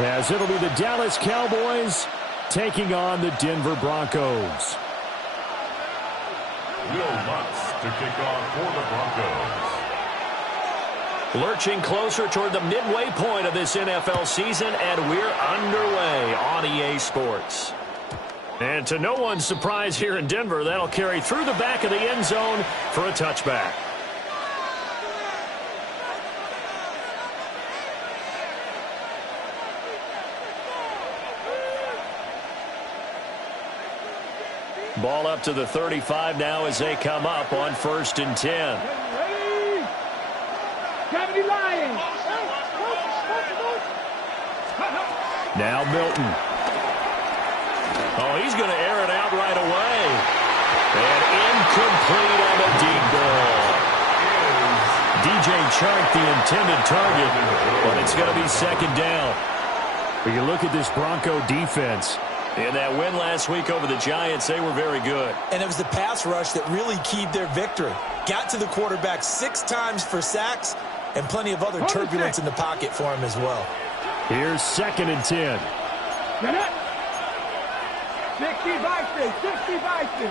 as it'll be the Dallas Cowboys taking on the Denver Broncos. Will Lutz to kick off for the Broncos. Lurching closer toward the midway point of this NFL season, and we're underway on EA Sports. And to no one's surprise here in Denver, that'll carry through the back of the end zone for a touchback. Ball up to the 35 now as they come up on 1st and 10. Now Milton. Oh, he's going to air it out right away. And incomplete on the deep ball. DJ Chark, the intended target, but it's going to be 2nd down. But you look at this Bronco defense. In that win last week over the Giants, they were very good. And it was the pass rush that really keyed their victory. Got to the quarterback 6 times for sacks and plenty of other turbulence in the pocket for him as well. Here's 2nd and 10. 60-60.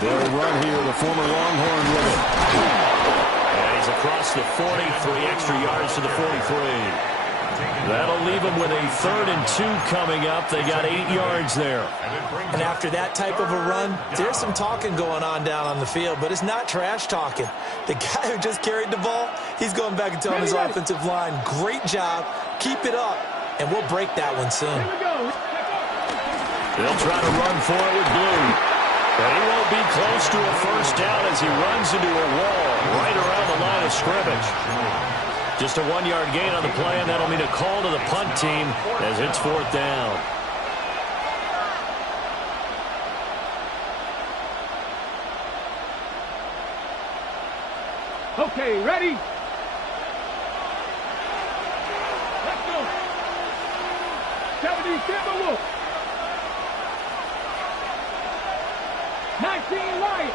They'll run here, the former Longhorn with it. And he's across the 40, 3 extra yards to the 43. That'll leave them with a 3rd and 2 coming up. They got 8 yards there. And after that type of a run, there's some talking going on down on the field, but it's not trash talking. The guy who just carried the ball, he's going back and telling his offensive line, great job, keep it up, and we'll break that one soon. They'll try to run for it with Blue. But he won't be close to a 1st down as he runs into a wall right around the line of scrimmage. Just a 1-yard gain on the play, and that'll mean a call to the punt team as it's 4th down. Okay, ready? Let's go. 70 Timberwolves. 19 Lions.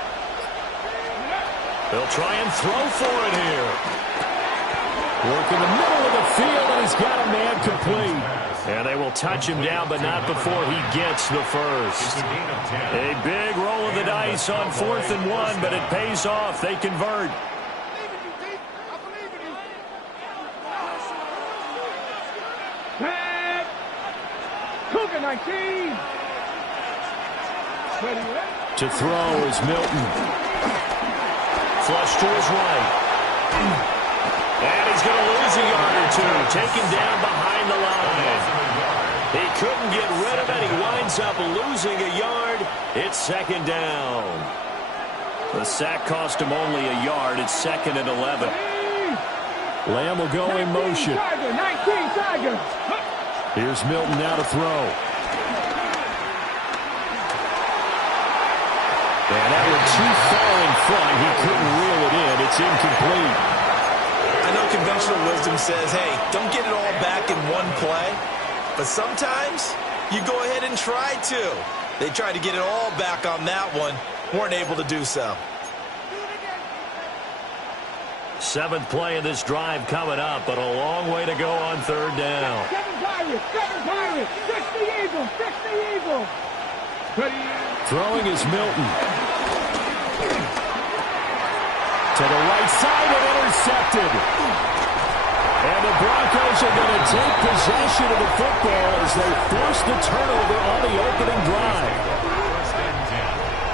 They'll try and throw for it here. Work in the middle of the field, and he's got a man complete. And they will touch him down, but not before he gets the first. A big roll of the dice on 4th and 1, but it pays off. They convert. Cougar 19. To throw is Milton. Flush to his right. And he's going to lose a yard or 2. Taken down behind the line. He couldn't get rid of it. He winds up losing a yard. It's 2nd down. The sack cost him only a yard. It's 2nd and 11. Lamb will go in motion. 19 Tigers. Here's Milton now to throw. And that one too far in front. He couldn't reel it in. It's incomplete. I know conventional wisdom says, hey, don't get it all back in one play. But sometimes you go ahead and try to. They tried to get it all back on that one. Weren't able to do so. 7th play of this drive coming up, but a long way to go on 3rd down. 7 Pirates. 60 Eagles. 60 Eagles. Throwing is Milton. To the right side and intercepted. And the Broncos are going to take possession of the football as they force the turnover on the opening drive.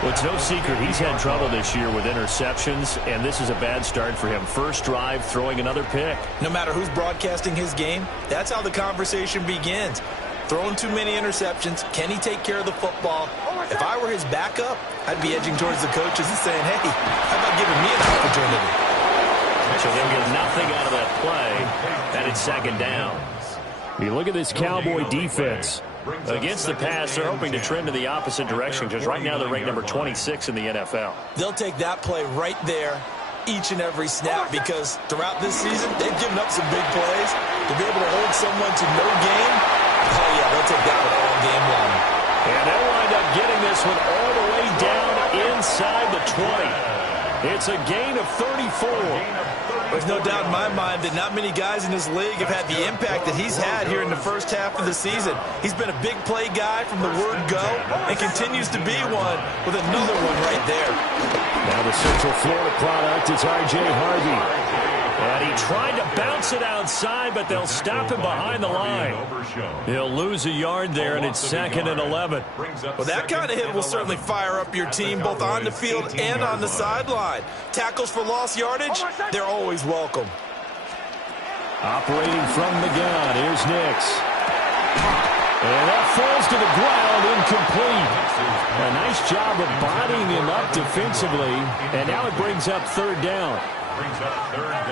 Well, it's no secret he's had trouble this year with interceptions, and this is a bad start for him. First drive, throwing another pick. No matter who's broadcasting his game, that's how the conversation begins. Throwing too many interceptions. Can he take care of the football? If I were his backup, I'd be edging towards the coaches and saying, hey, how about giving me an opportunity? So they'll get nothing out of that play, and it's 2nd down. You look at this Cowboy defense. Against the pass, they're hoping to trend in the opposite direction because right now they're ranked number 26 in the NFL. They'll take that play right there each and every snap because throughout this season, they've given up some big plays. To be able to hold someone to no gain, oh, yeah, they'll take that one all game long. And they'll wind up getting this one all the way down inside the 20. It's a gain of 34. There's no doubt in my mind that not many guys in this league have had the impact that he's had here in the first half of the season. He's been a big play guy from the word go and continues to be one with another one right there. Now the Central Florida product is R.J. Harvey. And he tried to bounce it outside, but they'll stop him behind the line. He'll lose a yard there, and it's 2nd and 11. Well, that kind of hit will certainly fire up your team both on the field and on the sideline. Tackles for lost yardage, they're always welcome. Operating from the gun, here's Nix. And that falls to the ground, incomplete. A nice job of bodying him up defensively, and now it brings up 3rd down.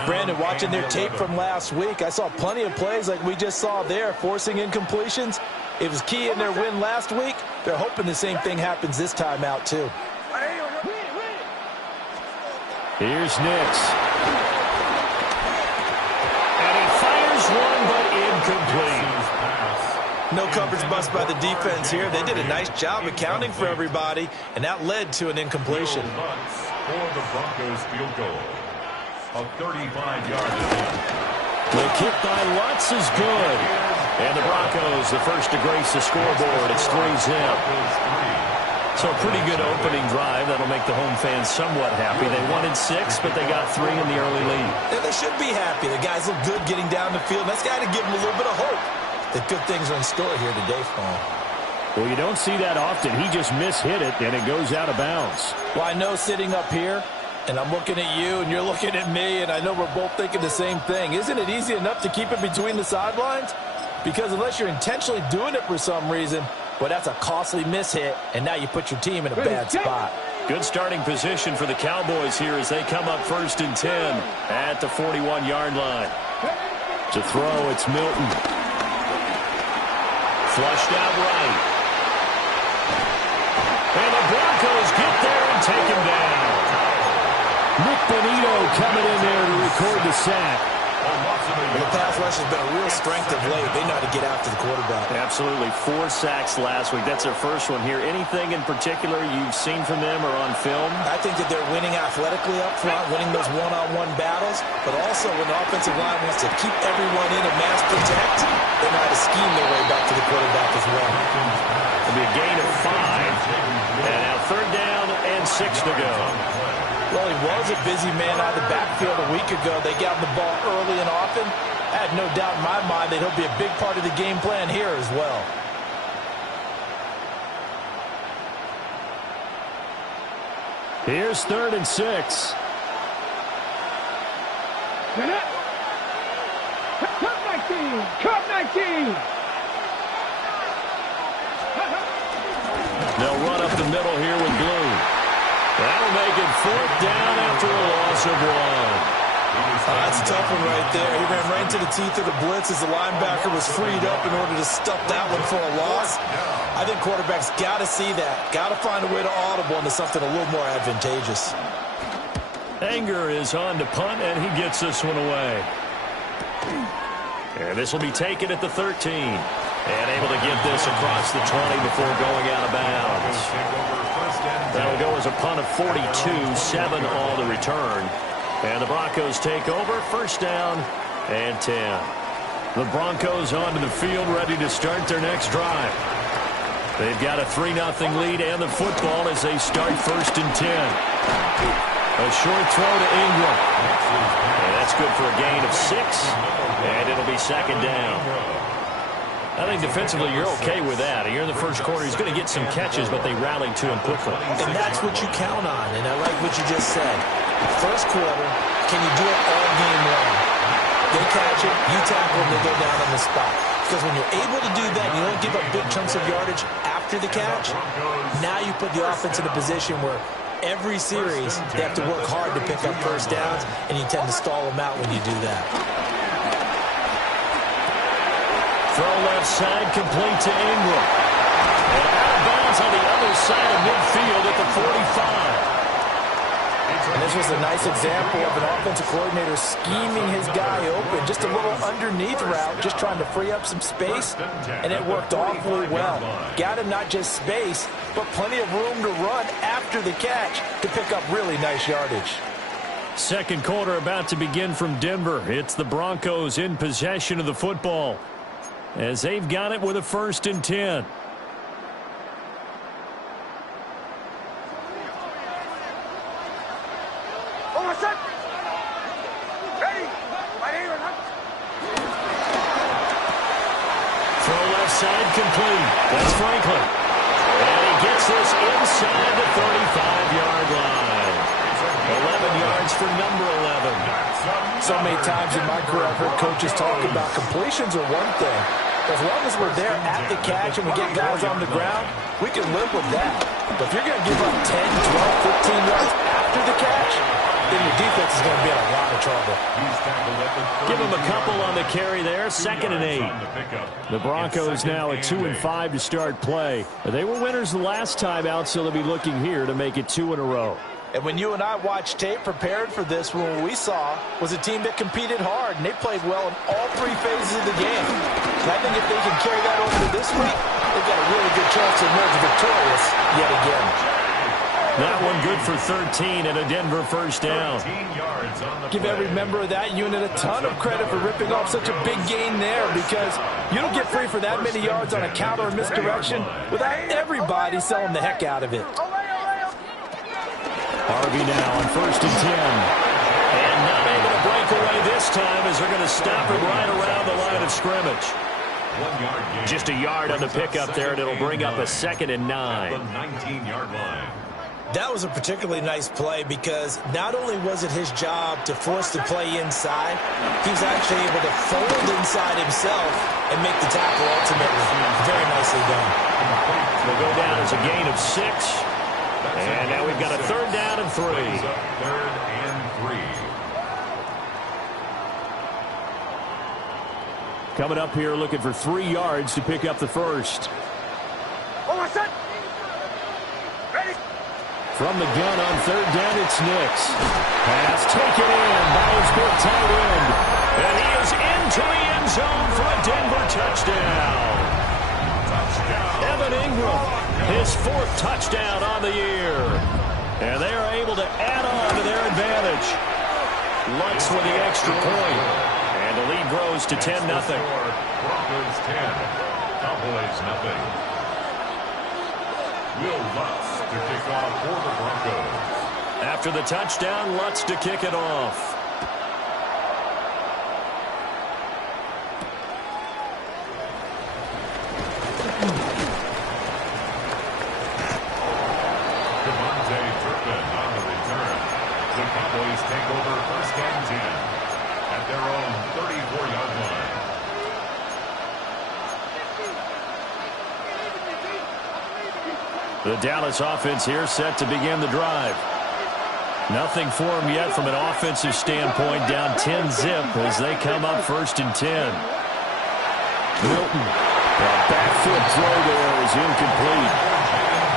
Brandon, watching their tape from last week, I saw plenty of plays like we just saw there, forcing incompletions. It was key in their win last week. They're hoping the same thing happens this time out, too. Here's Nix. And he fires one, but incomplete. No coverage bust by the defense here. They did a nice job accounting for everybody, and that led to an incompletion. For the Broncos field goal. A 35-yard attempt. The kick by Lutz is good. And the Broncos, the first to grace the scoreboard. It's 3-0. So a pretty good opening drive. That'll make the home fans somewhat happy. They wanted 6, but they got 3 in the early lead. And they should be happy. The guys look good getting down the field. That's got to give them a little bit of hope that good things are in store here today for them. Well, you don't see that often. He just mishit it, and it goes out of bounds. Well, I know sitting up here, and I'm looking at you, and you're looking at me, and I know we're both thinking the same thing. Isn't it easy enough to keep it between the sidelines? Because unless you're intentionally doing it for some reason, well, that's a costly mishit, and now you put your team in a bad spot. Good starting position for the Cowboys here as they come up 1st and 10 at the 41-yard line. To throw, it's Milton. Flushed out right. And the Broncos get there and take him down. Nick Bonito coming in there to record the sack. The pass rush has been a real strength of late. They know how to get after the quarterback. Absolutely. 4 sacks last week. That's their first one here. Anything in particular you've seen from them or on film? I think that they're winning athletically up front, winning those one-on-one battles, but also when the offensive line wants to keep everyone in and mass protect, they know how to scheme their way back to the quarterback as well. It'll be a gain of 5. And now 3rd down and 6 to go. Well, he was a busy man out of the backfield a week ago. They got him the ball early and often. I had no doubt in my mind that he'll be a big part of the game plan here as well. Here's 3rd and 6. Cup 19! They'll run up the middle here with Blue. That'll make it 4th down after a loss of 1. That's a tough one right there. He ran right into the teeth of the blitz as the linebacker was freed up in order to stuff that one for a loss. I think quarterbacks got to see that. Got to find a way to audible into something a little more advantageous. Anger is on to punt, and he gets this one away. And this will be taken at the 13. And able to get this across the 20 before going out of bounds. That'll go as a punt of 42, 7 on the return. And the Broncos take over, 1st down and 10. The Broncos onto the field, ready to start their next drive. They've got a 3-0 lead and the football as they start 1st and 10. A short throw to Ingram. And that's good for a gain of 6. And it'll be 2nd down. I think defensively you're okay with that. Here in the first quarter, he's going to get some catches, but they rallied to him quickly. And that's what you count on, and I like what you just said. First quarter, can you do it all game long? They catch it, you tackle them, they go down on the spot. Because when you're able to do that, you don't give up big chunks of yardage after the catch, now you put the offense in a position where every series they have to work hard to pick up 1st downs, and you tend to stall them out when you do that. Throw left side, complete to Ingram. And out of bounds on the other side of midfield at the 45. And this was a nice example of an offensive coordinator scheming his guy open. Just a little underneath route, just trying to free up some space. And it worked awfully well. Got him not just space, but plenty of room to run after the catch to pick up really nice yardage. Second quarter about to begin from Denver. It's the Broncos in possession of the football as they've got it with a 1st and 10. Side complete. That's Franklin. And he gets this inside the 35-yard line. 11 yards for number 11. So many times in my career I've heard coaches talk about completions are one thing. As long as we're there at the catch and we get guys on the ground, we can live with that. But if you're going to give up 10, 12, 15 yards after the catch, then your defense is going to be in a lot of trouble. Give him a couple on the carry there. 2nd and 8. The Broncos now at 2 and 5 to start play. They were winners the last time out, so they'll be looking here to make it 2 in a row. And when you and I watched tape prepared for this, what we saw was a team that competed hard, and they played well in all 3 phases of the game. And I think if they can carry that over to this week, they've got a really good chance to emerge victorious yet again. That one good for 13 and a Denver 1st down. Give every member of that unit a ton of credit for ripping off such a big gain there, because you don't get free for that many yards on a counter or misdirection without everybody selling the heck out of it. Harvey now on 1st and 10. And not able to break away this time as they're going to stop it right around the line of scrimmage. 1 yard gain. Just a yard on the pickup there, and it'll bring up a 2nd and 9. The 19-yard line. That was a particularly nice play because not only was it his job to force the play inside, he was actually able to fold inside himself and make the tackle ultimately. Very nicely done. Will go down as a gain of 6. And now we've got a 3rd down and 3. 3rd and 3. Coming up here looking for 3 yards to pick up the 1st. From the gun on 3rd down, it's Nix. Pass taken in by his big tight end. And he is into the end zone for a Denver touchdown. Evan Ingram, his 4th touchdown on the year. And they are able to add on to their advantage. Lutz with the extra point. And the lead grows to 10-0. Broncos 10. Cowboys nothing. Will Lutz to kick off for the Broncos. After the touchdown, Lutz to kick it off. The Cowboys take over 1st and 10 at their own 34-yard line. The Dallas offense here set to begin the drive. Nothing for them yet from an offensive standpoint, down 10-zip as they come up 1st and 10. Milton, the back foot throw there is incomplete.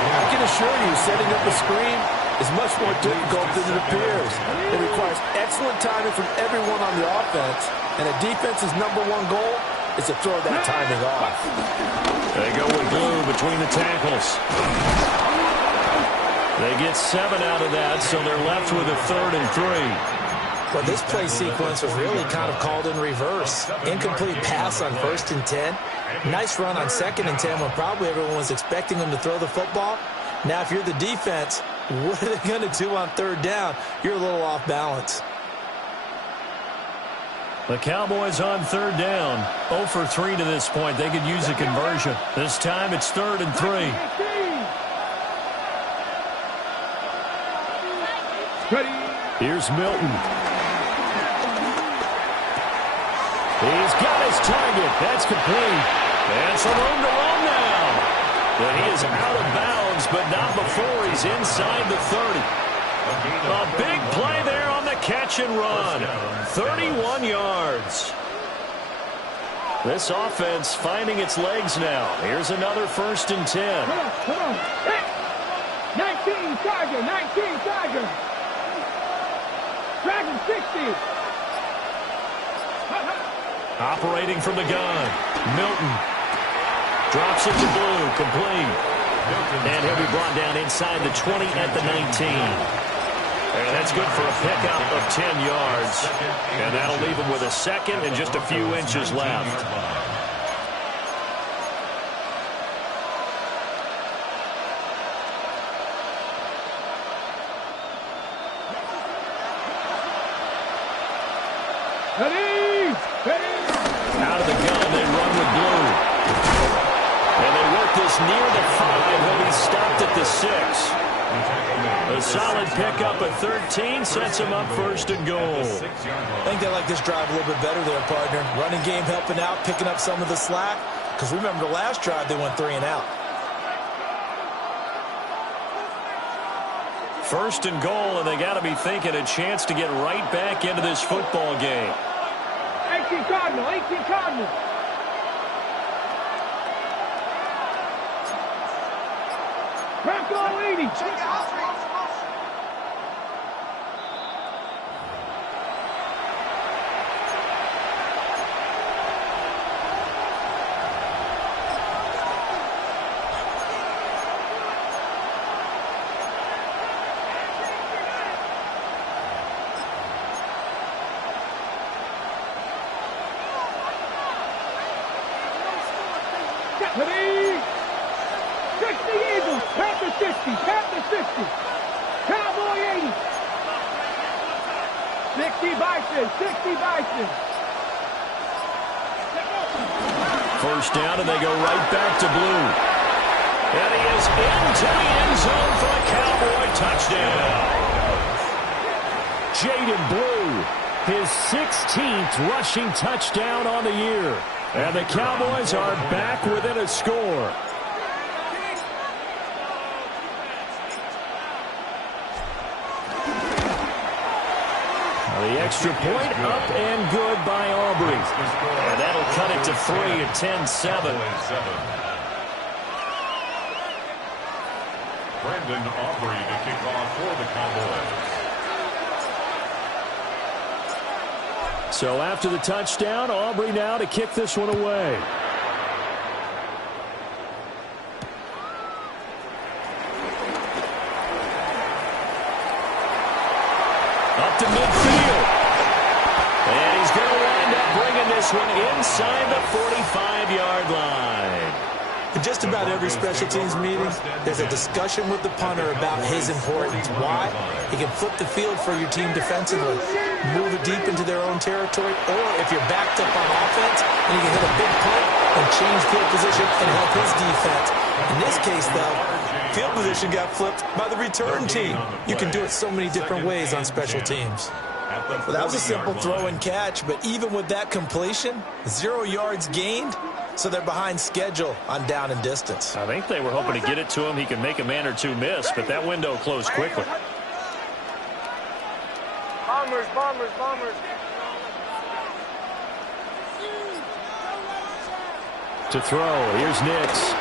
I can assure you, setting up a screen is much more difficult than it appears. It requires excellent timing from everyone on the offense, and a defense's #1 goal is to throw that timing off. They go with glue between the tackles. They get 7 out of that, so they're left with a 3rd and 3. Well, this play sequence was really kind of called in reverse. Incomplete pass on 1st and 10. Nice run on 2nd and 10 when probably everyone was expecting them to throw the football. Now, if you're the defense, what are they going to do on 3rd down? You're a little off balance. The Cowboys on 3rd down. 0 for 3 to this point. They could use a conversion. This time it's 3rd and 3. Here's Milton. He's got his target. That's complete. And some room to run now. And he is out of bounds, but not before he's inside the 30. A big play there on the catch and run. 31 yards. This offense finding its legs now. Here's another 1st and 10. Come on. 19 Tiger, 19 Tiger. Dragon 60. Operating from the gun. Milton drops it to Blue, complete. And he'll be brought down inside the 20 at the 19. And that's good for a pickup of 10 yards. And that'll leave him with a second and just a few inches left. Out of the gun, they run with blue. And they work this near the 5. He'll be stopped at the 6. A solid pickup at 13 sets him up first and goal. I think they like this drive a little bit better there, partner. Running game helping out, picking up some of the slack. Because remember, the last drive they went 3 and out. First and goal, and they got to be thinking a chance to get right back into this football game. 18 Cardinal, 18 Cardinal. Bronco 80. Ready? 60 Eagles, Panther 60, Panther 60, Cowboy 80. 60 Bison, 60 Bison. First down, and they go right back to blue. And he is into the end zone for a Cowboy touchdown. Jaden Blue, his 16th rushing touchdown on the year. And the Cowboys are back within a score. The extra point up and good by Aubrey. And that'll cut it to 3 at 10-7. Brandon Aubrey to kick off for the Cowboys. So after the touchdown, Aubrey now to kick this one away. Up to midfield. And he's going to wind up bringing this one inside the 45-yard line. In just about every special teams meeting, there's a discussion with the punter about his importance. Why? He can flip the field for your team defensively, move it deep into their own territory, or if you're backed up on offense, and he can hit a big punt and change field position and help his defense. In this case, though, field position got flipped by the return team. You can do it so many different ways on special teams. Well, that was a simple throw and catch, but even with that completion, 0 yards gained, so they're behind schedule on down and distance. I think they were hoping to get it to him. He could make a man or two miss, but that window closed quickly. Bombers, bombers, bombers. To throw, here's Nix.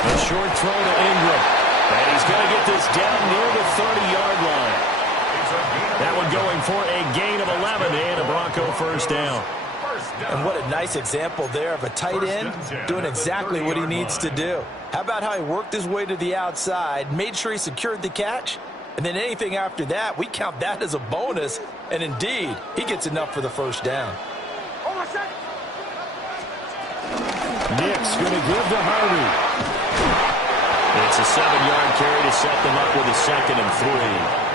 A short throw to Ingram. And he's going to get this down near the 30-yard line. That one going for a gain of 11 and a Bronco first down. And what a nice example there of a tight end doing exactly what he needs to do. How about how he worked his way to the outside, made sure he secured the catch, and then anything after that, we count that as a bonus. And indeed, he gets enough for the first down. Nick's going to give to Harvey. It's a 7-yard carry to set them up with a 2nd and 3.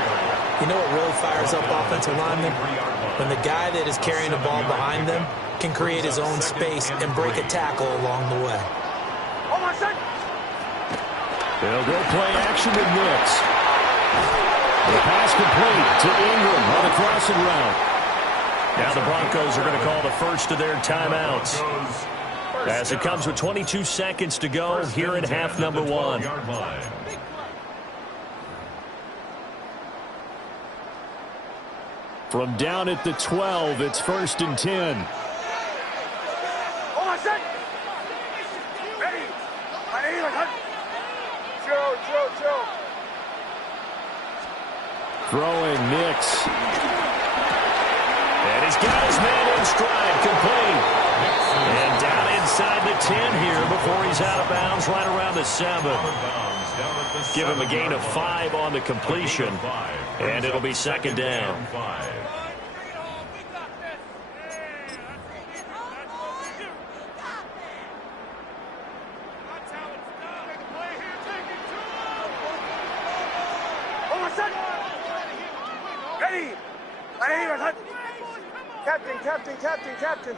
You know what really fires up offensive linemen? When the guy that is carrying the ball behind them can create his own space and break a tackle along the way. They'll go play action with Nix. The pass complete to Ingram on the crossing route. Now the Broncos are going to call the first of their timeouts, as it comes with 22 seconds to go here in half number 1. From down at the 12, it's 1st and 10. Throwing Nix. And he's got his man in stride, complete. And down inside the 10 here before he's out of bounds right around the 7. Give him a gain of 5 on the completion, and it'll be second down. Captain.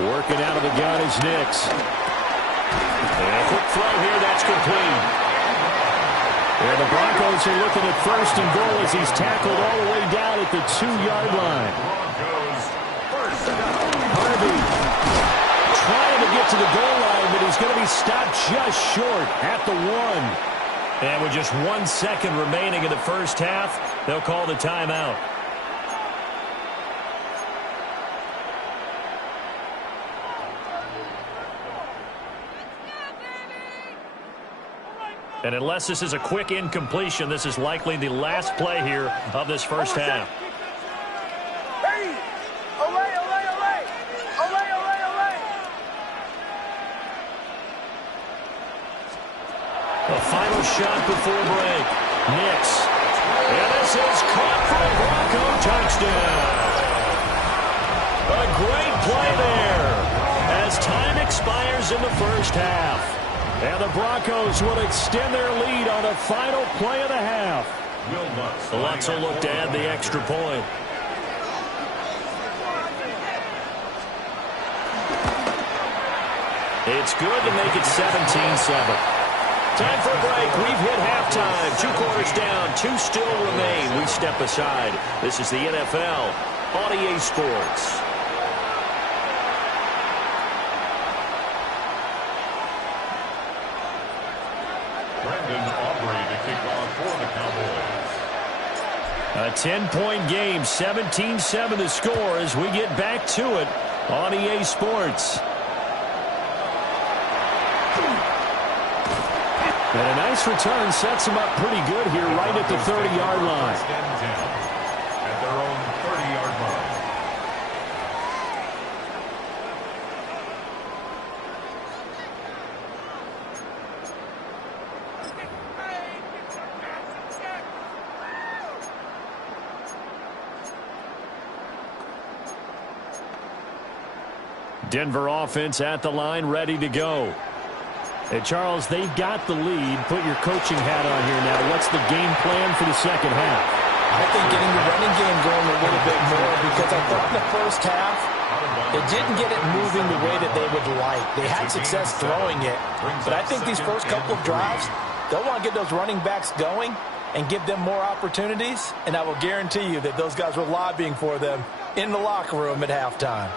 Working out of the gun is Nix. And a quick throw here, that's complete. And the Broncos are looking at first and goal as he's tackled all the way down at the 2-yard line. Harvey trying to get to the goal line, but he's going to be stopped just short at the 1. And with just 1 second remaining in the first half, they'll call the timeout. And unless this is a quick incompletion, this is likely the last play here of this first half. A final shot before break. Nix. And this is caught for a Bronco touchdown. A great play there as time expires in the first half. And the Broncos will extend their lead on the final play of the half. Lutz will look to add the extra point. It's good to make it 17-7. Time for a break. We've hit halftime. 2 quarters down. 2 still remain. We step aside. This is the NFL on EA Sports. A 10-point game, 17-7 to score as we get back to it on EA Sports. And a nice return sets him up pretty good here right at the 30-yard line. At their own 30-yard line. Denver offense at the line, ready to go. And Charles, they've got the lead. Put your coaching hat on here now. What's the game plan for the second half? I think getting the running game going a little bit more, because I thought in the first half they didn't get it moving the way that they would like. They had success throwing it, but I think these first couple of drives, they'll want to get those running backs going and give them more opportunities, and I will guarantee you that those guys were lobbying for them in the locker room at halftime.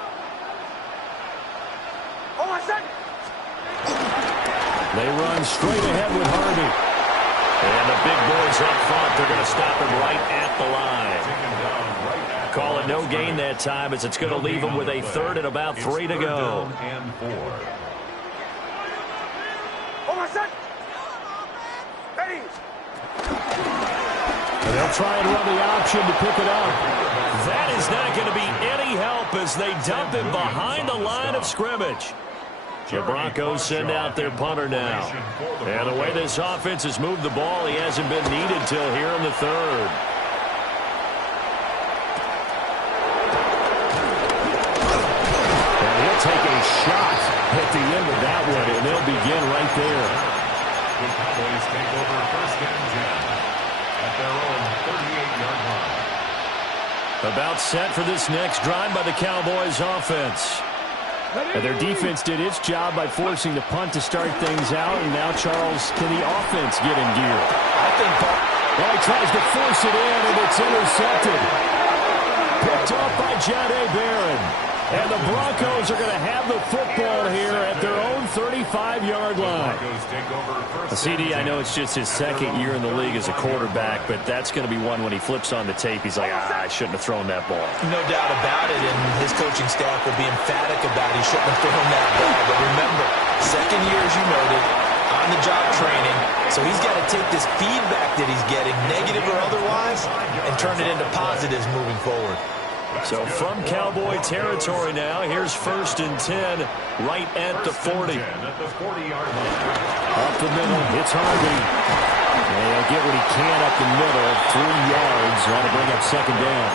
They run straight ahead with Harvey. And the big boys up front, they're going to stop him right at the line. Call it no gain that time as it's going to leave him with a 3rd and about 3 to go. And 4. And they'll try and run the option to pick it up. That is not going to be any help as they dump him behind the line of scrimmage. The Broncos send out their punter now. And the way this offense has moved the ball, he hasn't been needed till here in the 3rd. And he'll take a shot at the end of that one, and they'll begin right there. The Cowboys take over 1st and 10 at their own 38-yard line. About set for this next drive by the Cowboys offense. And their defense did its job by forcing the punt to start things out. And now, Charles, can the offense get in gear? I think well, he tries to force it in, and it's intercepted. Picked up by Jahdae Barron. And the Broncos are going to have the football here at their own 35-yard line. CD, I know it's just his 2nd year in the league as a quarterback, but that's going to be one when he flips on the tape. He's like, I shouldn't have thrown that ball. no doubt about it, and his coaching staff will be emphatic about he shouldn't have thrown that ball. But remember, 2nd year, as you noted, on-the-job training, so he's got to take this feedback that he's getting, negative or otherwise, and turn it into positives moving forward. So from Cowboy territory now, here's 1st and 10 right at the 40. At the 40-yard line. Up the middle, it's Harvey. And he'll get what he can up the middle. 3 yards. That'll bring up 2nd down.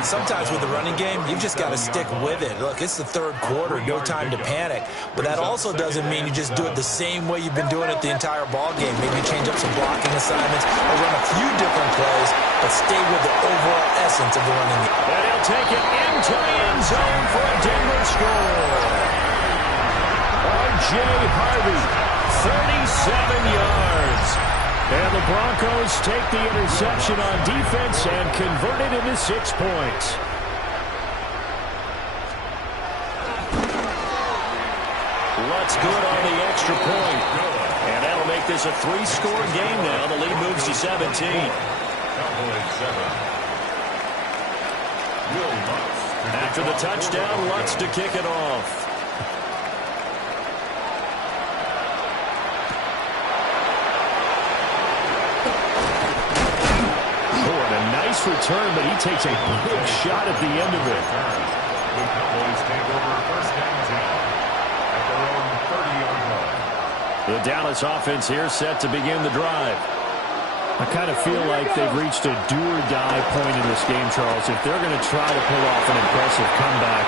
Sometimes with the running game, you've just got to stick with it. Look, it's the 3rd quarter, no time to panic. But that also doesn't mean you just do it the same way you've been doing it the entire ball game. Maybe change up some blocking assignments or run a few different plays, but stay with the overall essence of the running game. And he'll take it into the end zone for a Denver score. R.J. Harvey, 37 yards. And the Broncos take the interception on defense and convert it into 6 points. Lutz good on the extra point. And that'll make this a 3-score game now. The lead moves to 17. Cowboys 7. Will Lutz. After the touchdown, Lutz to kick it off. Nice return, but he takes a big shot at the end of it. The Cowboys take over 1st and 10 at their own 30-yard line. The Dallas offense here set to begin the drive. I kind of feel like they've reached a do-or-die point in this game, Charles. If they're going to try to pull off an impressive comeback,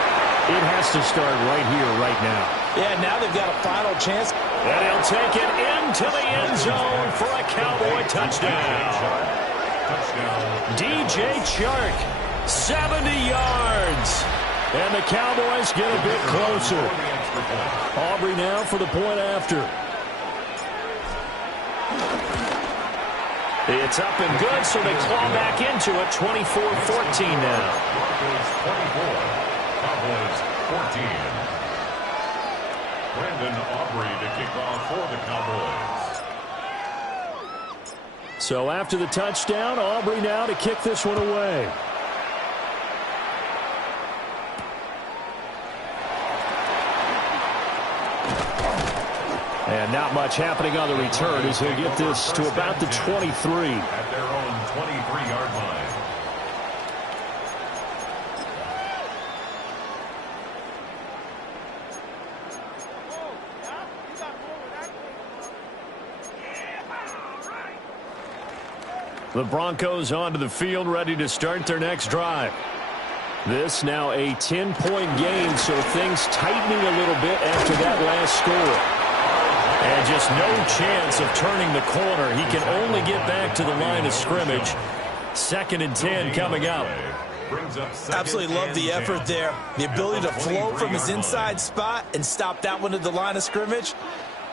it has to start right here, right now. Yeah, now they've got a final chance. And he'll take it into the end zone for a Cowboy touchdown. DJ Chark, 70 yards. And the Cowboys get a bit closer. Aubrey now for the point after. It's up and good, so they claw back into it. 24-14 now. Broncos 24, Cowboys 14. Brandon Aubrey to kick off for the Cowboys. So after the touchdown, Aubrey now to kick this one away. And not much happening on the return as he'll get this to about the 23. At their own 23-yard line. The Broncos onto the field, ready to start their next drive. This now a 10-point game, so things tightening a little bit after that last score. And just no chance of turning the corner. He can only get back to the line of scrimmage. 2nd and 10 coming up. Absolutely love the effort there. The ability to flow from his inside spot and stop that one at the line of scrimmage.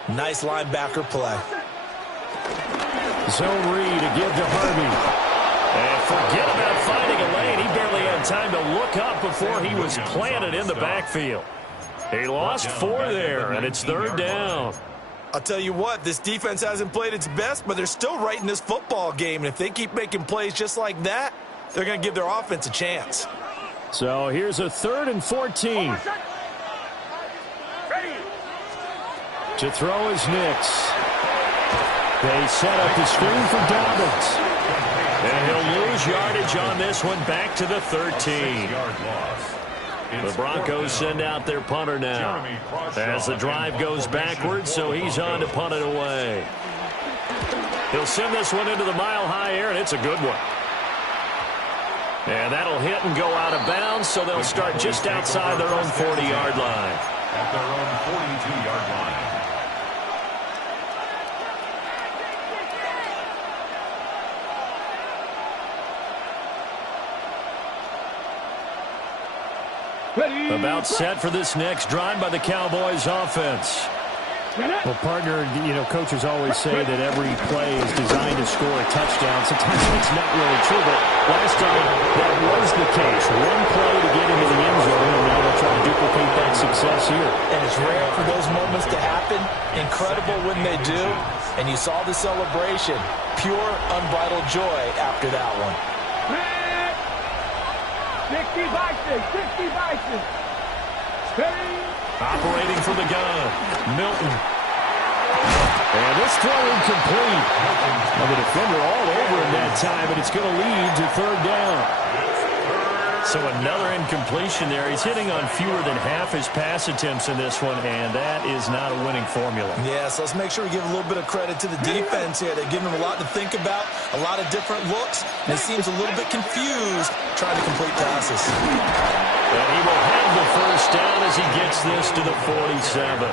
Nice linebacker play. Zone read to give to Harvey. And forget about finding a lane. He barely had time to look up before he was planted in the backfield. He lost 4 there, and it's 3rd down. I'll tell you what, this defense hasn't played its best, but they're still right in this football game. And if they keep making plays just like that, they're going to give their offense a chance. So here's a 3rd and 14. To throw is Nix. They set up the screen for Dobbins. And he'll lose yardage on this one, back to the 13. The Broncos send out their punter now as the drive goes backwards, so he's on to punt it away. He'll send this one into the mile-high air, and it's a good one. And that'll hit and go out of bounds, so they'll start just outside their own 40-yard line. At their own 42-yard line. About set for this next drive by the Cowboys offense. Well, partner, you know, coaches always say that every play is designed to score a touchdown. Sometimes it's not really true, but last time that was the case. One play to get into the end zone, and now they'll try to duplicate that success here. And it's rare for those moments to happen. Incredible when they do. And you saw the celebration. Pure, unbridled joy after that one. 60 by 6, 60 by 6. Operating from the gun, Milton. And this throw incomplete. Well, the defender all over him that time, and it's going to lead to 3rd down. So another incompletion there. He's hitting on fewer than half his pass attempts in this one, and that is not a winning formula. Yeah, so let's make sure we give a little bit of credit to the defense here. They're giving him a lot to think about, a lot of different looks, and he seems a little bit confused trying to complete passes. And he will have the first down as he gets this to the 47.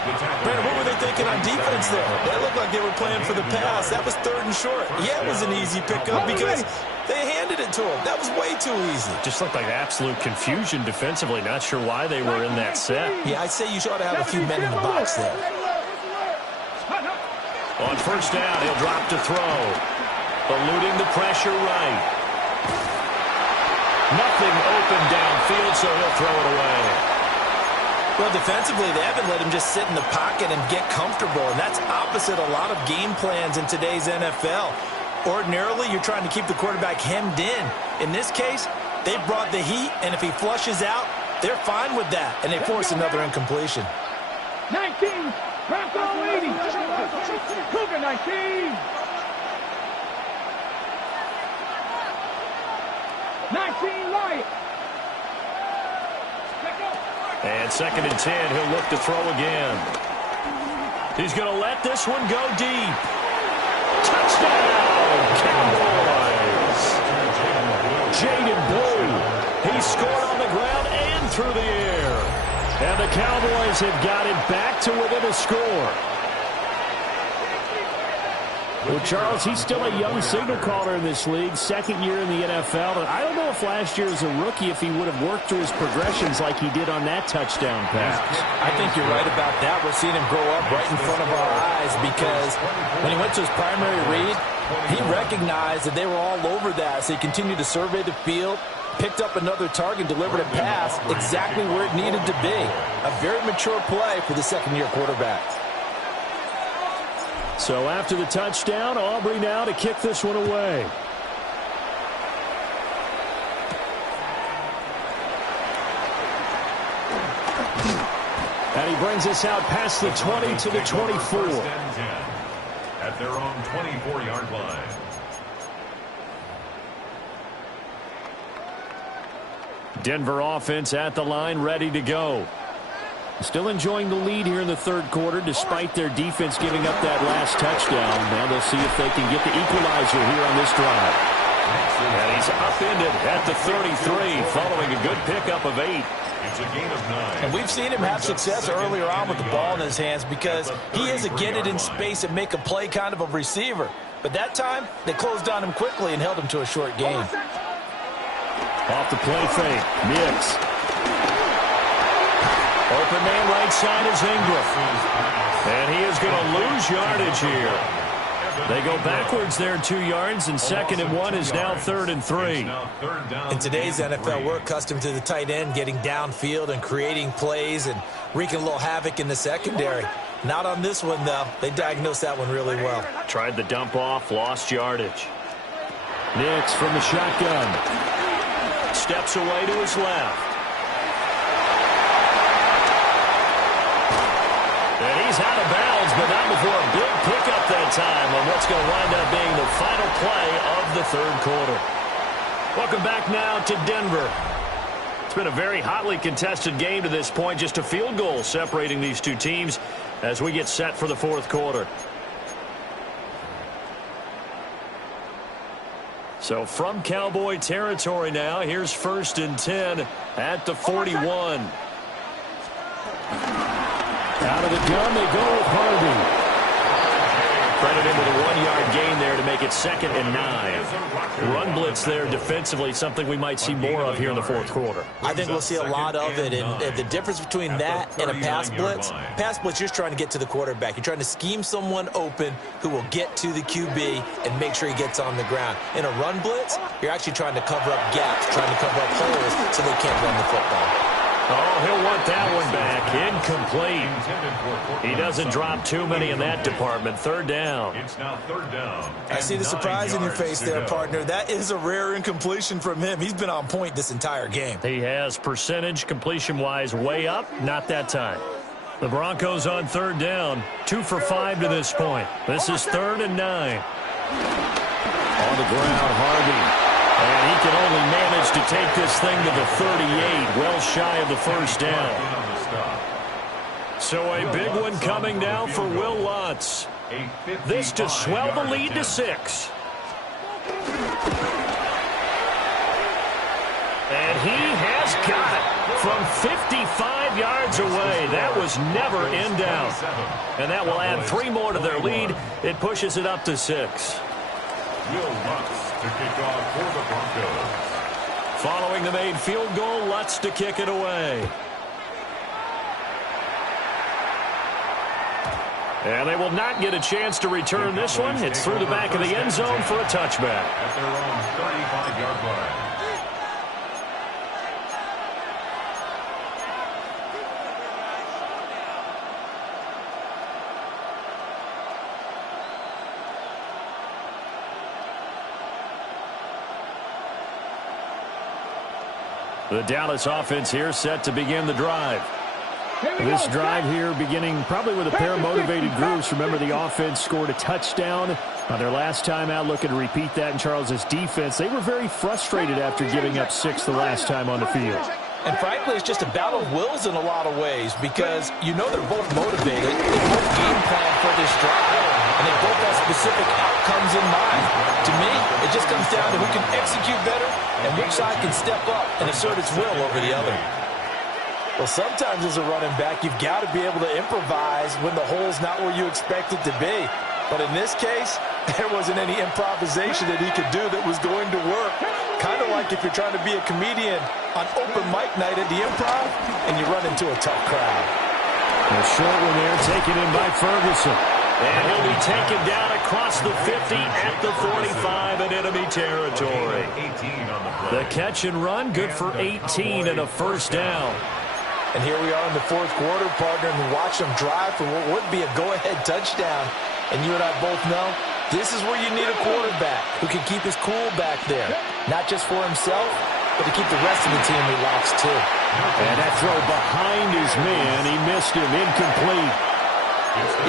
Brandon, what were they thinking on defense there? They looked like they were playing for the pass. That was 3rd and short. Yeah, it was an easy pickup because they handed it to him. That was way too easy. Just looked like absolute confusion defensively. Not sure why they were in that set. Yeah, I'd say you ought to have a few men in the box there. On first down, he'll drop to throw. Eluding the pressure right. Nothing open downfield, so he'll throw it away. Well, defensively, they haven't let him just sit in the pocket and get comfortable, and that's opposite a lot of game plans in today's NFL. Ordinarily, you're trying to keep the quarterback hemmed in. In this case, they brought the heat, and if he flushes out, they're fine with that, and they force another incompletion. 19, Bronco 80, Cougar 19. 19, Wyatt. And 2nd and 10, he'll look to throw again. He's going to let this one go deep. Touchdown, Cowboys! Jaden Blue, he scored on the ground and through the air. And the Cowboys have got it back to within a score. Well, Charles, he's still a young signal caller in this league, 2nd year in the NFL. And I don't know if last year as a rookie, if he would have worked through his progressions like he did on that touchdown pass. I think you're right about that. We're seeing him grow up right in front of our eyes because when he went to his primary read, he recognized that they were all over that. So he continued to survey the field, picked up another target, delivered a pass exactly where it needed to be. A very mature play for the 2nd-year quarterback. So after the touchdown, Aubrey now to kick this one away. And he brings us out past the 20 to the 24. At their own 24-yard line. Denver offense at the line, ready to go. Still enjoying the lead here in the 3rd quarter, despite their defense giving up that last touchdown. Now they'll see if they can get the equalizer here on this drive. And he's upended at the 33, following a good pickup of 8. It's a gain of 9. And we've seen him have success earlier on with the ball in his hands because he is a get it in space and make a play kind of a receiver. But that time, they closed on him quickly and held him to a short gain. Off the play fake, Nix. Open man right side is Ingram. And he is going to lose yardage here. They go backwards there 2 yards, and 2nd and 1 is now 3rd and 3. In today's NFL, we're accustomed to the tight end getting downfield and creating plays and wreaking a little havoc in the secondary. Not on this one, though. They diagnosed that one really well. Tried the dump off, lost yardage. Nix from the shotgun. Steps away to his left. And he's out of bounds, but not before a big pickup that time on what's going to wind up being the final play of the 3rd quarter. Welcome back now to Denver. It's been a very hotly contested game to this point. Just a field goal separating these two teams as we get set for the 4th quarter. So from Cowboy territory now, here's 1st and 10 at the 41. Out of the gun, they go with Harvey. Credited with a 1-yard gain there to make it 2nd and 9. Run blitz there defensively, something we might see more of here in the 4th quarter. I think we'll see a lot of it, and the difference between that and a pass blitz, you're just trying to get to the quarterback. You're trying to scheme someone open who will get to the QB and make sure he gets on the ground. In a run blitz, you're actually trying to cover up gaps, trying to cover up holes so they can't run the football. Oh, he'll want that one back. Incomplete. He doesn't drop too many in that department. 3rd down. It's now 3rd down. I see the surprise in your face there, partner. That is a rare incompletion from him. He's been on point this entire game. He has percentage completion-wise way up. Not that time. The Broncos on 3rd down. 2 for 5 to this point. This is 3rd and 9. On the ground, Harvey. And he can only manage managed to take this thing to the 38, well shy of the first down. So a big one coming now for Will Lutz. This to swell the lead to 6. And he has got it from 55 yards away. That was never in doubt. And that will add 3 more to their lead. It pushes it up to 6. Will Lutz to kick off for the Broncos. Following the made field goal, Lutz to kick it away. And they will not get a chance to return this one. It's through the back of the end zone for a touchback. At their own 35-yard line. The Dallas offense here set to begin the drive. This drive here beginning probably with a pair of motivated groups. Remember, the offense scored a touchdown on their last time out, looking to repeat that in Charles's defense. They were very frustrated after giving up 6 the last time on the field. And frankly, it's just a battle of wills in a lot of ways because you know they're both motivated. They both game plan for this drive, and they both have specific outcomes in mind. To me, it just comes down to who can execute better and which side can step up and assert its will over the other. Well, sometimes as a running back, you've got to be able to improvise when the hole's not where you expect it to be. But in this case, there wasn't any improvisation that he could do that was going to work. Kind of like if you're trying to be a comedian on open mic night at the Improv and you run into a tough crowd. A short one there taken in by Ferguson. And he'll be taken down across the 50 at the 45 in enemy territory. The catch and run, good for 18 and a first down. And here we are in the fourth quarter, partner, and watch them drive for what would be a go-ahead touchdown. And you and I both know this is where you need a quarterback who can keep his cool back there. Not just for himself, but to keep the rest of the team relaxed too. And that throw behind his man, he missed him, incomplete.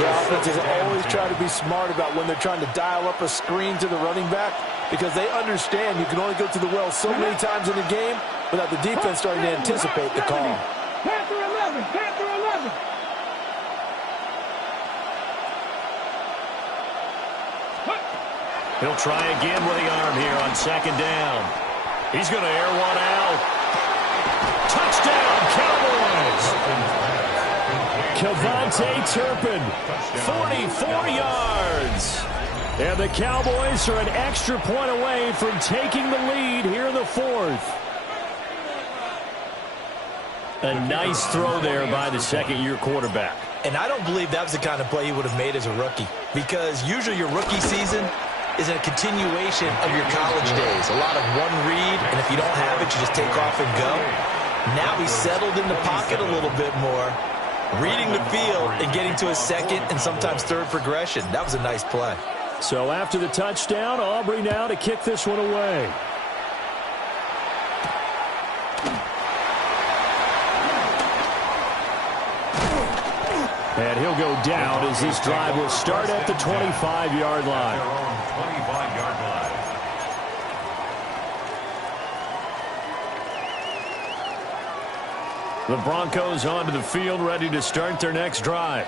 Yeah, offenses always try to be smart about when they're trying to dial up a screen to the running back because they understand you can only go to the well so many times in the game without the defense starting to anticipate the call. Panther 11, Panther 11. He'll try again with the arm here on second down. He's going to air one out. Touchdown, Cowboys! Kevontae Turpin, 44 yards. And the Cowboys are an extra point away from taking the lead here in the fourth. A nice throw there by the second-year quarterback. And I don't believe that was the kind of play he would have made as a rookie because usually your rookie season is a continuation of your college days. A lot of one read, and if you don't have it, you just take off and go. Now he's settled in the pocket a little bit more, reading the field and getting to a second and sometimes third progression. That was a nice play. So after the touchdown, Aubrey now to kick this one away. And he'll go down as this drive will start at the 25-yard line. Their own 25-yard line. The Broncos onto the field, ready to start their next drive.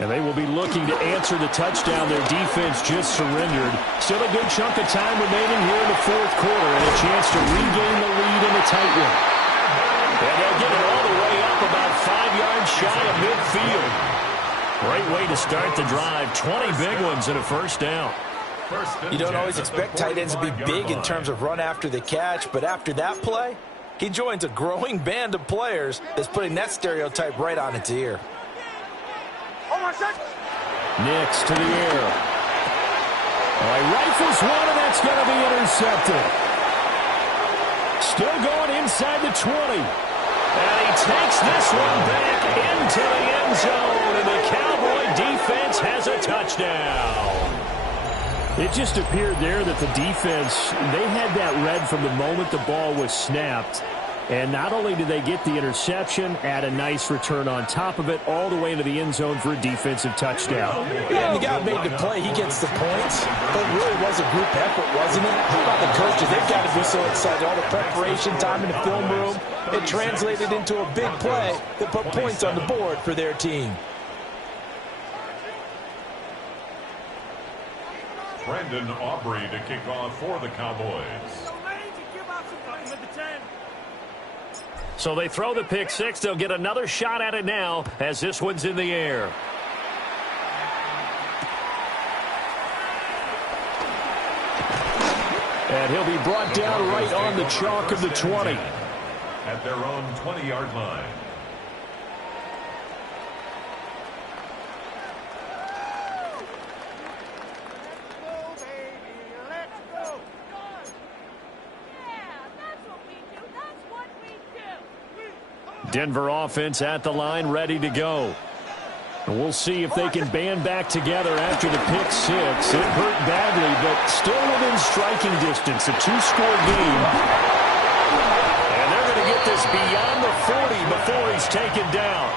And they will be looking to answer the touchdown their defense just surrendered. Still a good chunk of time remaining here in the fourth quarter and a chance to regain the lead in a tight one. And they'll get it all the way up about 5 yards shy of midfield. Great way to start the drive. 20 big ones and a first down. You don't always expect tight ends to be big in terms of run after the catch, but after that play, he joins a growing band of players that's putting that stereotype right on its ear. Nix to the air. Oh, he rifles one, and that's going to be intercepted. Still going inside the 20. And he takes this one back into the end zone, and the Cowboy defense has a touchdown. It just appeared there that the defense, they had that read from the moment the ball was snapped. And not only did they get the interception, add a nice return on top of it, all the way into the end zone for a defensive touchdown. Yeah, and the guy made the play. He gets the points. But it really was a group effort, wasn't it? How about the coaches? They've got to be so excited. All the preparation time in the film room, it translated into a big play that put points on the board for their team. Brendan Aubrey to kick off for the Cowboys. So they throw the pick six. They'll get another shot at it now as this one's in the air. And he'll be brought down right on the chalk of the 20. At their own 20-yard line. Denver offense at the line, ready to go. And we'll see if they can band back together after the pick six. It hurt badly, but still within striking distance. A two-score game. And they're going to get this beyond the 40 before he's taken down.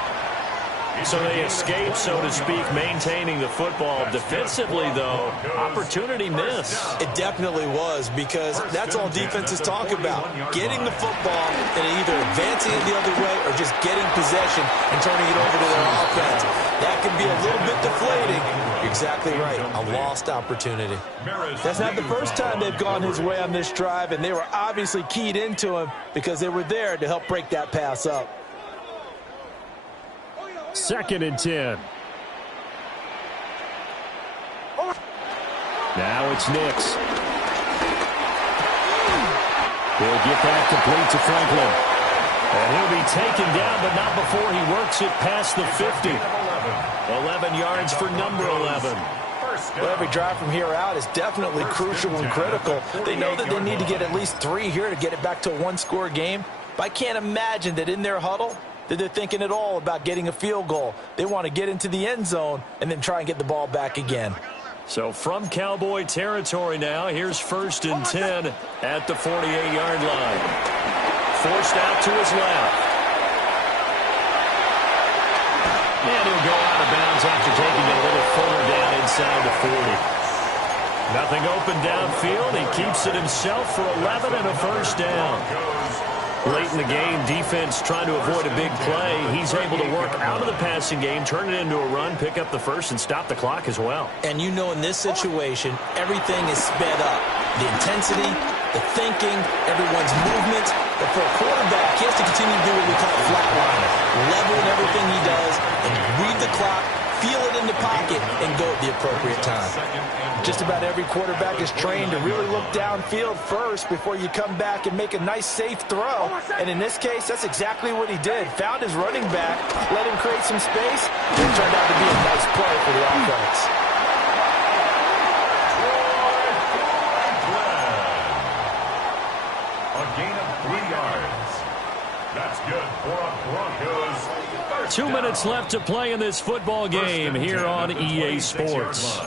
So they escape, so to speak, maintaining the football. Defensively, though, opportunity miss. It definitely was, because that's all defenses talk about. Getting the football and either advancing it the other way or just getting possession and turning it over to their offense. That can be a little bit deflating. You're exactly right. A lost opportunity. That's not the first time they've gone his way on this drive, and they were obviously keyed into him because they were there to help break that pass up. 2nd and 10. Now it's Nix. He'll get that complete to Franklin. And he'll be taken down, but not before he works it past the 50. 11 yards for number 11. Well, every drive from here out is definitely crucial and critical. They know that they need to get at least 3 here to get it back to a one-score game. But I can't imagine that in their huddle that they're thinking at all about getting a field goal. They want to get into the end zone and then try and get the ball back again. So from Cowboy territory now, here's 1st and 10 at the 48-yard line. Forced out to his left. And he'll go out of bounds after taking it a little further down inside the 40. Nothing open downfield. He keeps it himself for 11 and a first down. Late in the game, defense trying to avoid a big play. He's able to work out of the passing game, turn it into a run, pick up the first, and stop the clock as well. And you know in this situation, everything is sped up. The intensity, the thinking, everyone's movement. But for a quarterback, he has to continue to do what we call flatlining. Level in everything he does, and read the clock, feel it in the pocket, and go at the appropriate time. Just about every quarterback is trained to really look downfield first before you come back and make a nice, safe throw. And in this case, that's exactly what he did. Found his running back, let him create some space, and it turned out to be a nice play for the offense. A gain of 3 yards. That's good for a Broncos. 2 minutes left to play in this football game here on EA Sports.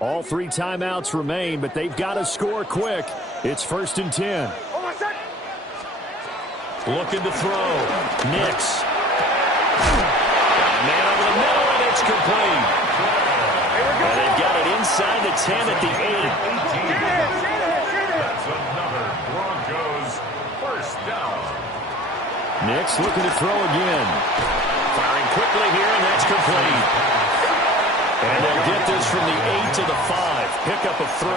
All 3 timeouts remain, but they've got to score quick. It's 1st and 10. Looking to throw. Nix. Man over the middle, and it's complete. And they've got it inside the 10 at the 8. That's another Broncos first down. Nix looking to throw again. Firing quickly here, and that's complete. And they'll get this from the 8 to the 5. Pickup of 3.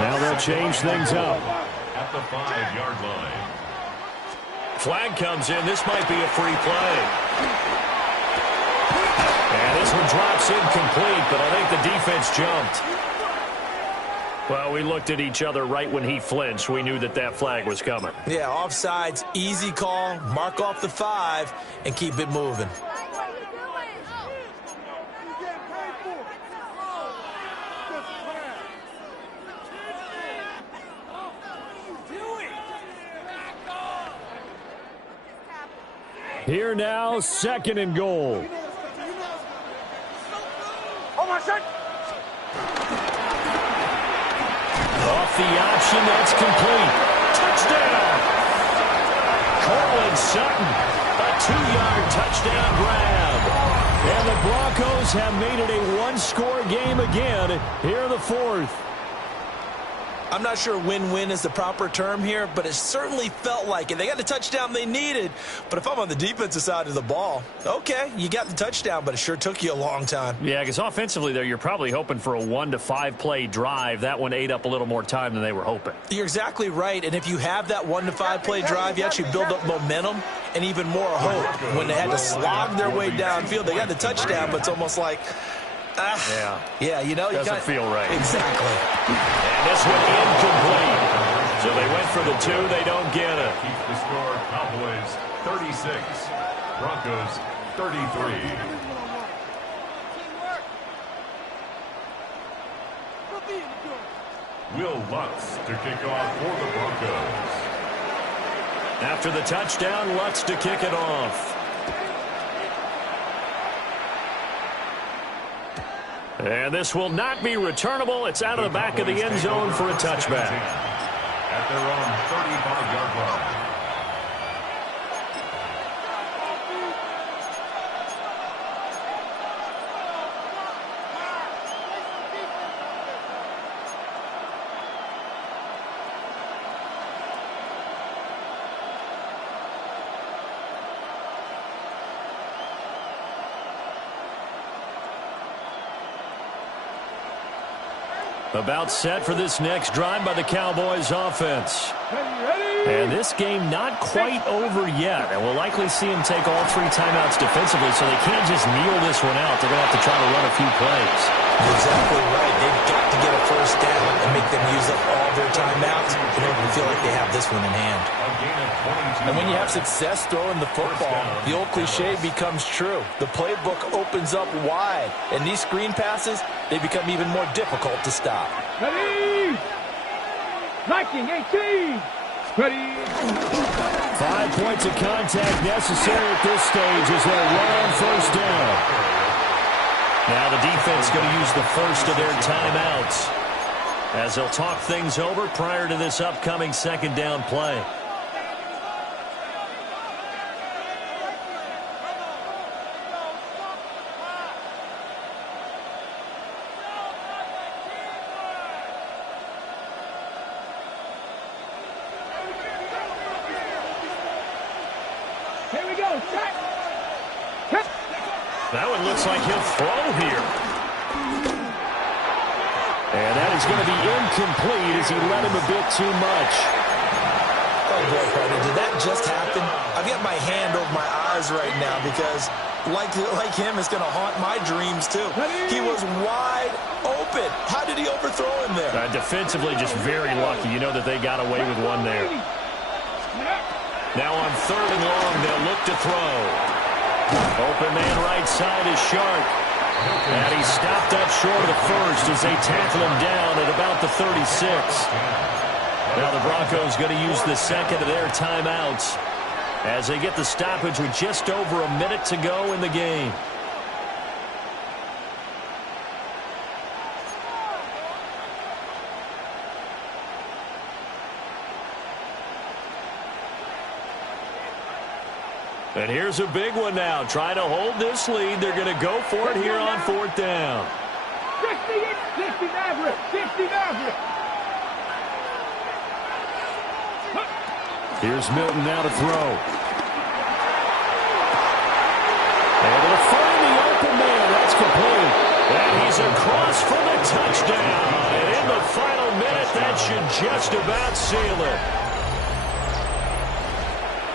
Now they'll change things up. At the 5-yard line. Flag comes in. This might be a free play. And this one drops incomplete, but I think the defense jumped. Well, we looked at each other right when he flinched. We knew that that flag was coming. Yeah, offsides, easy call. Mark off the 5 and keep it moving. Here now, 2nd and goal. Off the option, that's complete. Touchdown! Cortland Sutton, a 2-yard touchdown grab. And the Broncos have made it a one-score game again here in the fourth. I'm not sure win-win is the proper term here, but it certainly felt like it. They got the touchdown they needed, but if I'm on the defensive side of the ball, okay, you got the touchdown, but it sure took you a long time. Yeah, because offensively there, you're probably hoping for a 1 to 5 play drive. That one ate up a little more time than they were hoping. You're exactly right, and if you have that 1 to 5 play drive, you actually build up momentum and even more hope. When they had to slog their way downfield, they got the touchdown, but it's almost like, yeah, you know, doesn't feel right. Exactly. And this one incomplete. So they went for the 2. They don't get it. Keeps the score. Cowboys 36. Broncos 33. Will Lutz to kick off for the Broncos. After the touchdown, Lutz to kick it off. And this will not be returnable. It's out of the back of the end zone for a touchback. At their own 35-yard line. About set for this next drive by the Cowboys offense. And this game not quite over yet. And we'll likely see them take all 3 timeouts defensively, so they can't just kneel this one out. They're going to have to try to run a few plays. Exactly right. They've got to get a first down and make them use up all their timeouts in order to feel like they have this one in hand. And when you have success throwing the football, the old cliche becomes true. The playbook opens up wide, and these screen passes, they become even more difficult to stop. Ready? Liking 18. Ready? 5 points of contact necessary at this stage as they run on first down. Now the defense going to use the first of their timeouts as they'll talk things over prior to this upcoming second down play. Here we go. That one looks like he'll throw here. And that is going to be incomplete as he let him a bit too much. Oh, boy, partner, did that just happen? I've got my hand over my eyes right now because, like him, it's going to haunt my dreams, too. He was wide open. How did he overthrow him there? Defensively, just very lucky. You know that they got away with one there. Now on 3rd and long, they'll look to throw. Open man right side is Sharp. And he's stopped up short of the first as they tackle him down at about the 36. Now the Broncos going to use the second of their timeouts as they get the stoppage with just over a minute to go in the game. And here's a big one now. Trying to hold this lead. They're going to go for it here on 4th down. 60 Maverick. 60 Maverick. Here's Milton now to throw. Able to find the open man. That's complete. And he's across for the touchdown. And in the final minute, that should just about seal it.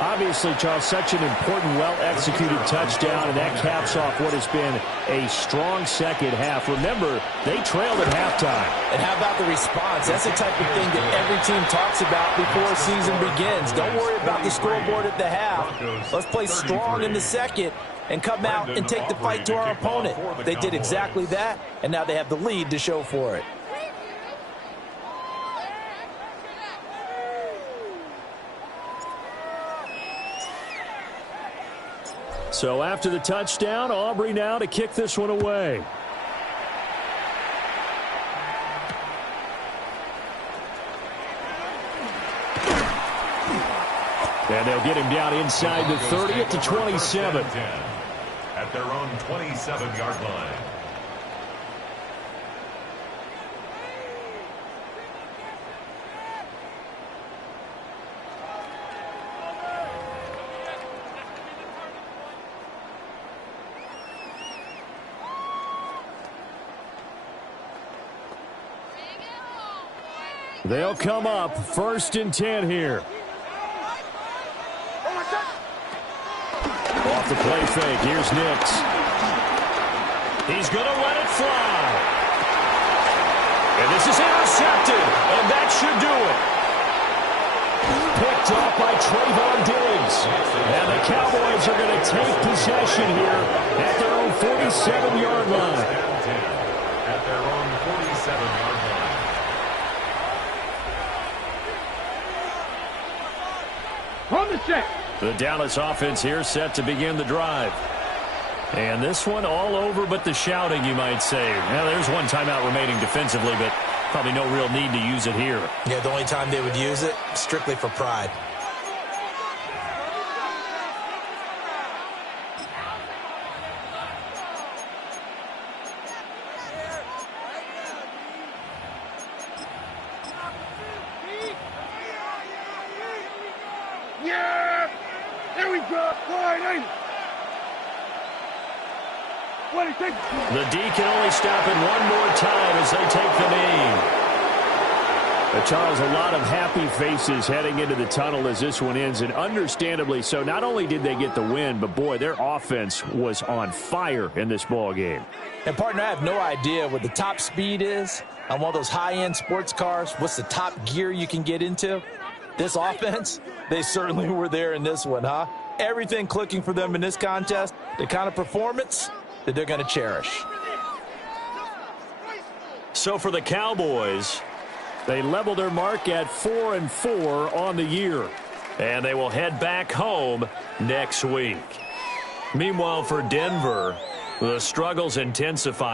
Obviously, Charles, such an important, well-executed touchdown, and that caps off what has been a strong second half. Remember, they trailed at halftime. And how about the response? That's the type of thing that every team talks about before a season begins. Don't worry about the scoreboard at the half. Let's play strong in the second and come out and take the fight to our opponent. They did exactly that, and now they have the lead to show for it. So after the touchdown, Aubrey now to kick this one away. And they'll get him down inside the 30 at the 27. At their own 27-yard line. They'll come up 1st and 10 here. Off the play fake, here's Nix. He's going to let it fly. And this is intercepted, and that should do it. Picked off by Trayvon Diggs. And the Cowboys are going to take possession here at their own 47-yard line. At their own 47-yard line. On the check. The Dallas offense here set to begin the drive. And this one all over but the shouting, you might say. Now, there's one timeout remaining defensively, but probably no real need to use it here. Yeah, the only time they would use it, strictly for pride. Yeah! There we go! The D can only stop it one more time as they take the knee. Charles, a lot of happy faces heading into the tunnel as this one ends, and understandably so. Not only did they get the win, but, boy, their offense was on fire in this ball game. And, partner, I have no idea what the top speed is on one of those high-end sports cars. What's the top gear you can get into? This offense, they certainly were there in this one, huh? Everything clicking for them in this contest, the kind of performance that they're going to cherish. So for the Cowboys, they level their mark at 4-4 on the year. And they will head back home next week. Meanwhile, for Denver, the struggles intensify.